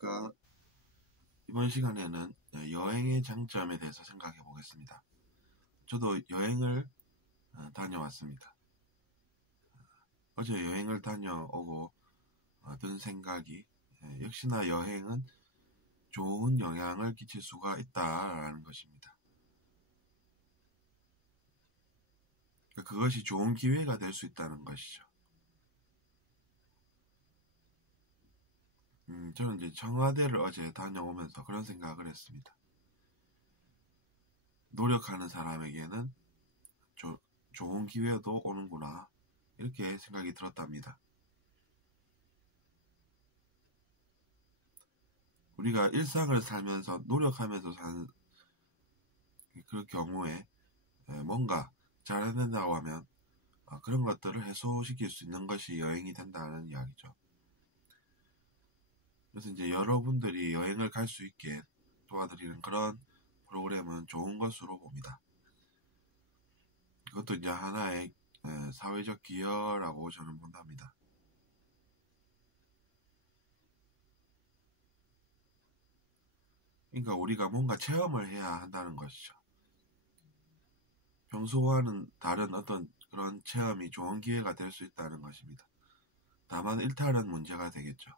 안녕하십니까. 이번 시간에는 여행의 장점에 대해서 생각해 보겠습니다. 저도 여행을 다녀왔습니다. 어제 여행을 다녀오고 든 생각이 역시나 여행은 좋은 영향을 끼칠 수가 있다라는 것입니다. 그것이 좋은 기회가 될 수 있다는 것이죠. 저는 이제 청와대를 어제 다녀오면서 그런 생각을 했습니다. 노력하는 사람에게는 좋은 기회도 오는구나, 이렇게 생각이 들었답니다. 우리가 일상을 살면서 노력하면서 사는 그 경우에 뭔가 잘해낸다고 하면 그런 것들을 해소시킬 수 있는 것이 여행이 된다는 이야기죠. 그래서 이제 여러분들이 여행을 갈 수 있게 도와드리는 그런 프로그램은 좋은 것으로 봅니다. 그것도 이제 하나의 사회적 기여라고 저는 본답니다. 그러니까 우리가 뭔가 체험을 해야 한다는 것이죠. 평소와는 다른 어떤 그런 체험이 좋은 기회가 될 수 있다는 것입니다. 다만 일탈은 문제가 되겠죠.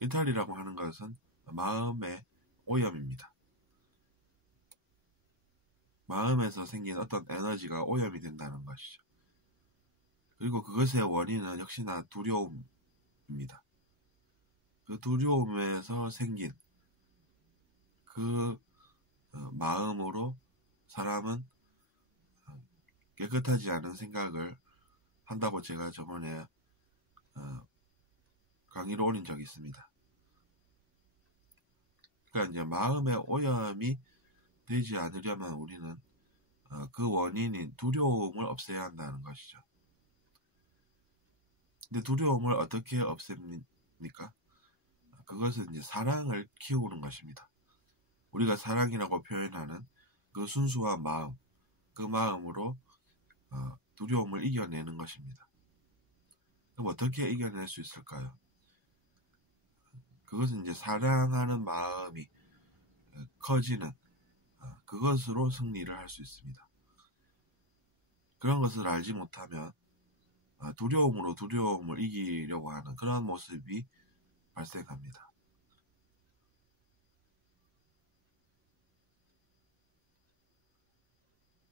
일탈이라고 하는 것은 마음의 오염입니다. 마음에서 생긴 어떤 에너지가 오염이 된다는 것이죠. 그리고 그것의 원인은 역시나 두려움입니다. 그 두려움에서 생긴 그 마음으로 사람은 깨끗하지 않은 생각을 한다고 제가 저번에 강의를 올린 적이 있습니다. 그러니까 이제 마음의 오염이 되지 않으려면 우리는 그 원인인 두려움을 없애야 한다는 것이죠. 근데 두려움을 어떻게 없앱니까? 그것은 이제 사랑을 키우는 것입니다. 우리가 사랑이라고 표현하는 그 순수한 마음, 그 마음으로 두려움을 이겨내는 것입니다. 그럼 어떻게 이겨낼 수 있을까요? 그것은 이제 사랑하는 마음이 커지는 그것으로 승리를 할 수 있습니다. 그런 것을 알지 못하면 두려움으로 두려움을 이기려고 하는 그런 모습이 발생합니다.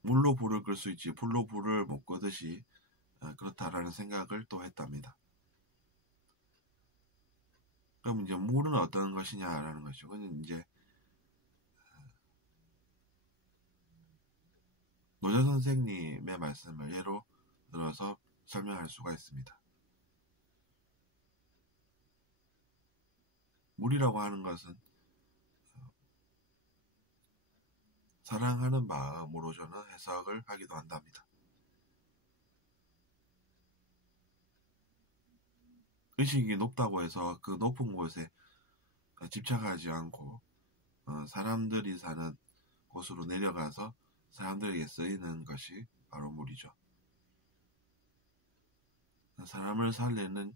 물로 불을 끌 수 있지 불로 불을 못 끄듯이 그렇다라는 생각을 또 했답니다. 그럼 이제 물은 어떤 것이냐라는 것이죠. 그건 이제 노자 선생님의 말씀을 예로 들어서 설명할 수가 있습니다. 물이라고 하는 것은 사랑하는 마음으로 저는 해석을 하기도 한답니다. 의식이 높다고 해서 그 높은 곳에 집착하지 않고 사람들이 사는 곳으로 내려가서 사람들에게 쓰이는 것이 바로 물이죠. 사람을 살리는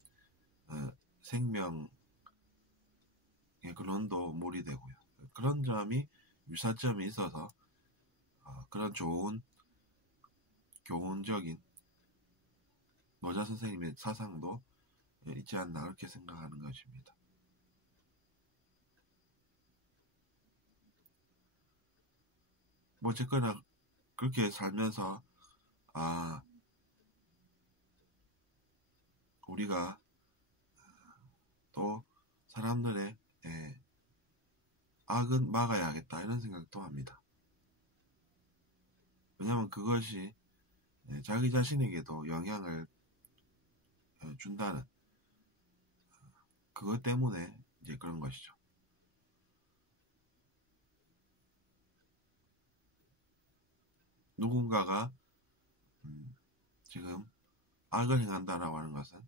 생명의 근원도 물이 되고요. 그런 점이 유사점이 있어서 그런 좋은 교훈적인 노자 선생님의 사상도 있지 않나 그렇게 생각하는 것입니다. 뭐 어쨌거나 그렇게 살면서 우리가 또 사람들의 악은 막아야겠다 이런 생각도 합니다. 왜냐하면 그것이 자기 자신에게도 영향을 준다는 그것 때문에 이제 그런 것이죠. 누군가가 지금 악을 행한다라고 하는 것은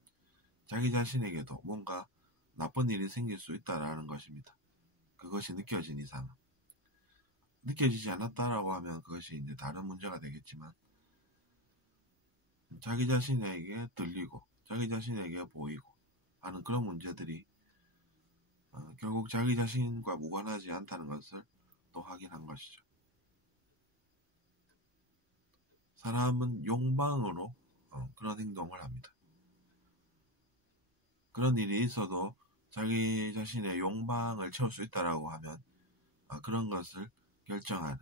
자기 자신에게도 뭔가 나쁜 일이 생길 수 있다라는 것입니다. 그것이 느껴진 이상. 느껴지지 않았다라고 하면 그것이 이제 다른 문제가 되겠지만 자기 자신에게 들리고 자기 자신에게 보이고 하는 그런 문제들이 결국 자기 자신과 무관하지 않다는 것을 또 확인한 것이죠. 사람은 욕망으로 그런 행동을 합니다. 그런 일이 있어도 자기 자신의 욕망을 채울 수 있다라고 하면 그런 것을 결정하는,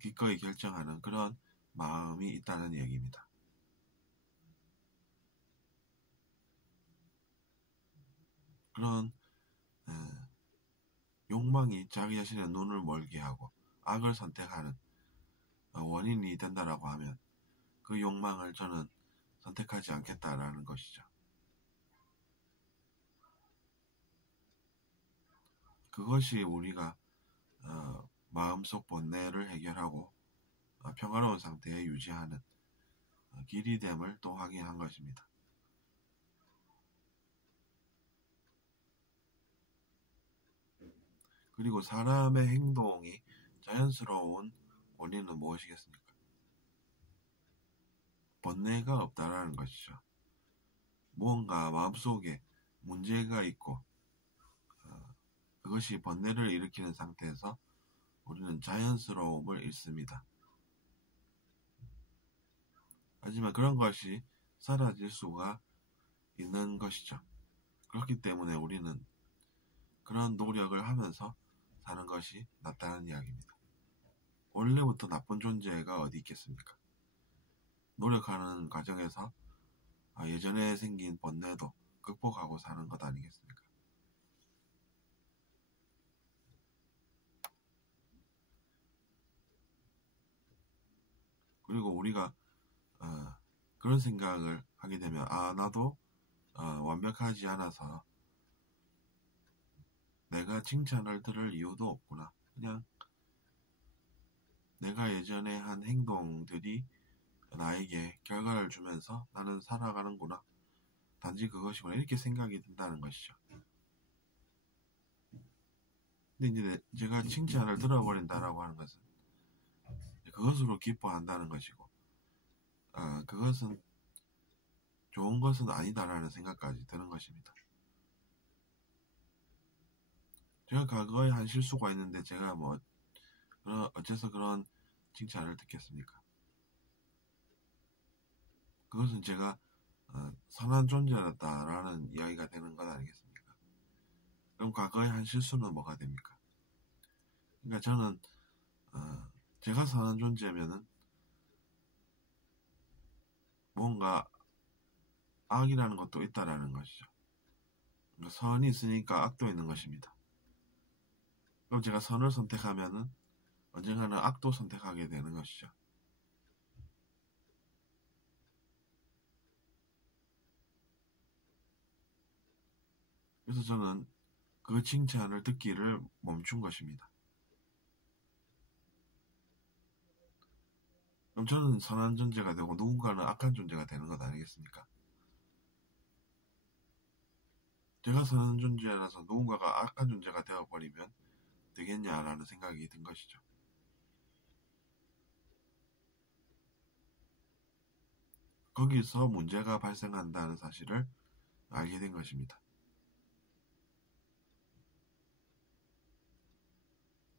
기꺼이 결정하는 그런 마음이 있다는 얘기입니다. 그런 욕망이 자기 자신의 눈을 멀게 하고 악을 선택하는 원인이 된다라고 하면 그 욕망을 저는 선택하지 않겠다라는 것이죠. 그것이 우리가 마음속 번뇌를 해결하고 평화로운 상태에 유지하는 길이 됨을 또 확인한 것입니다. 그리고 사람의 행동이 자연스러운 원인은 무엇이겠습니까? 번뇌가 없다라는 것이죠. 무언가 마음속에 문제가 있고 그것이 번뇌를 일으키는 상태에서 우리는 자연스러움을 잃습니다. 하지만 그런 것이 사라질 수가 있는 것이죠. 그렇기 때문에 우리는 그런 노력을 하면서 사는 것이 낫다는 이야기입니다. 원래부터 나쁜 존재가 어디 있겠습니까? 노력하는 과정에서 예전에 생긴 번뇌도 극복하고 사는 것 아니겠습니까? 그리고 우리가 그런 생각을 하게 되면 나도 완벽하지 않아서 내가 칭찬을 들을 이유도 없구나. 그냥 내가 예전에 한 행동들이 나에게 결과를 주면서 나는 살아가는구나. 단지 그것이구나. 이렇게 생각이 든다는 것이죠. 근데 이제 제가 칭찬을 들어버린다라고 하는 것은 그것으로 기뻐한다는 것이고 그것은 좋은 것은 아니다라는 생각까지 드는 것입니다. 제가 과거에 한 실수가 있는데 제가 어째서 그런 칭찬을 듣겠습니까? 그것은 제가 선한 존재였다라는 이야기가 되는 것 아니겠습니까? 그럼 과거에 한 실수는 뭐가 됩니까? 그러니까 저는 제가 선한 존재면은 뭔가 악이라는 것도 있다라는 것이죠. 그러니까 선이 있으니까 악도 있는 것입니다. 그럼 제가 선을 선택하면은 언젠가는 악도 선택하게 되는 것이죠. 그래서 저는 그 칭찬을 듣기를 멈춘 것입니다. 그럼 저는 선한 존재가 되고 누군가는 악한 존재가 되는 것 아니겠습니까? 제가 선한 존재라서 누군가가 악한 존재가 되어버리면 되겠냐라는 생각이 든 것이죠. 거기서 문제가 발생한다는 사실을 알게 된 것입니다.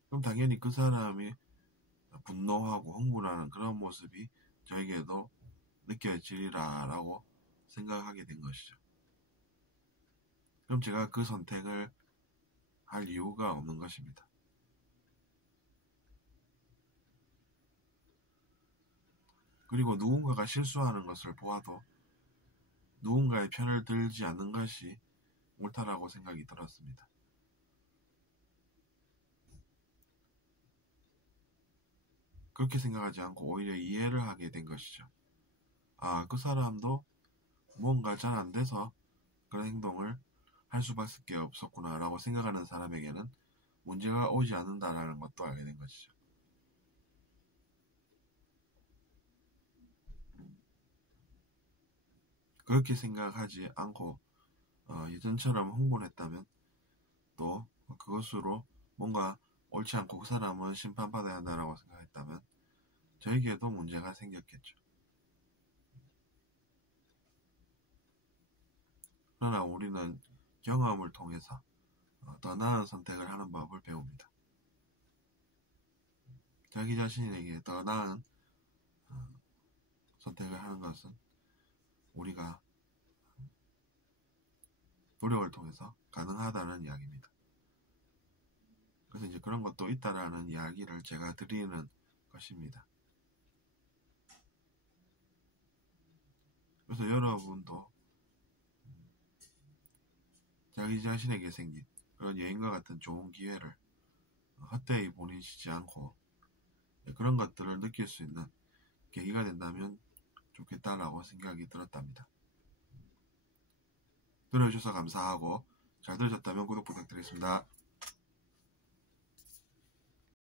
그럼 당연히 그 사람이 분노하고 흥분하는 그런 모습이 저에게도 느껴지리라라고 생각하게 된 것이죠. 그럼 제가 그 선택을 할 이유가 없는 것입니다. 그리고 누군가가 실수하는 것을 보아도 누군가의 편을 들지 않는 것이 옳다라고 생각이 들었습니다. 그렇게 생각하지 않고 오히려 이해를 하게 된 것이죠. 그 사람도 뭔가 잘 안 돼서 그런 행동을 할 수밖에 없었구나 라고 생각하는 사람에게는 문제가 오지 않는다라는 것도 알게 된 것이죠. 그렇게 생각하지 않고 예전처럼 흥분했다면 또 그것으로 뭔가 옳지 않고 그 사람은 심판받아야 한다라고 생각했다면 저에게도 문제가 생겼겠죠. 그러나 우리는 경험을 통해서 더 나은 선택을 하는 법을 배웁니다. 자기 자신에게 더 나은 선택을 하는 것은 우리가 노력을 통해서 가능하다는 이야기입니다. 그래서 이제 그런 것도 있다라는 이야기를 제가 드리는 것입니다. 그래서 여러분도 자기 자신에게 생긴 그런 여행과 같은 좋은 기회를 헛되이 보내시지 않고 그런 것들을 느낄 수 있는 계기가 된다면 좋겠다라고 생각이 들었답니다. 들어주셔서 감사하고 잘 들으셨다면 구독 부탁드리겠습니다.